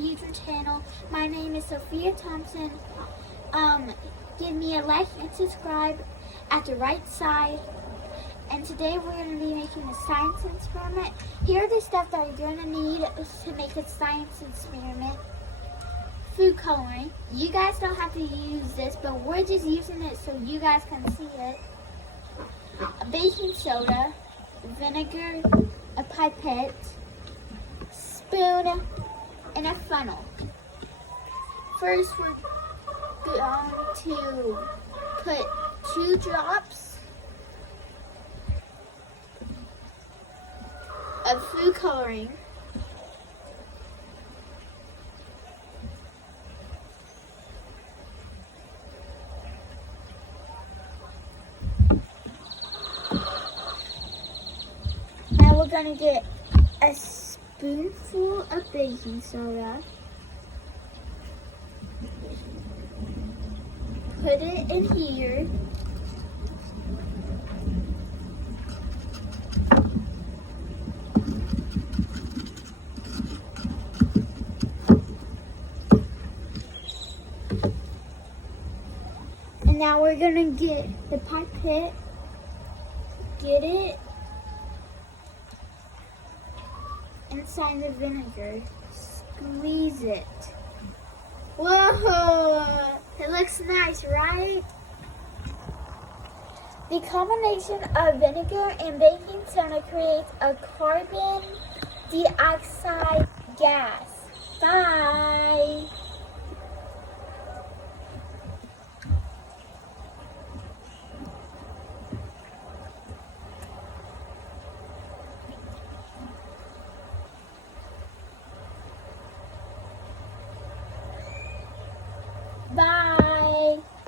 YouTube channel. My name is Sophia Thompson. Give me a like and subscribe at the right side. And today we're going to be making a science experiment. Here are the stuff that you're going to need to make a science experiment. Food coloring. You guys don't have to use this, but we're just using it so you guys can see it. A baking soda, vinegar, a pipette, spoon, and a funnel. First, we're going to put 2 drops of food coloring . Now we're going to get a spoonful of baking soda, put it in here, and now we're going to get the pipette, get it inside the vinegar, squeeze it. Whoa! It looks nice, right? The combination of vinegar and baking soda creates a carbon dioxide gas. Bye!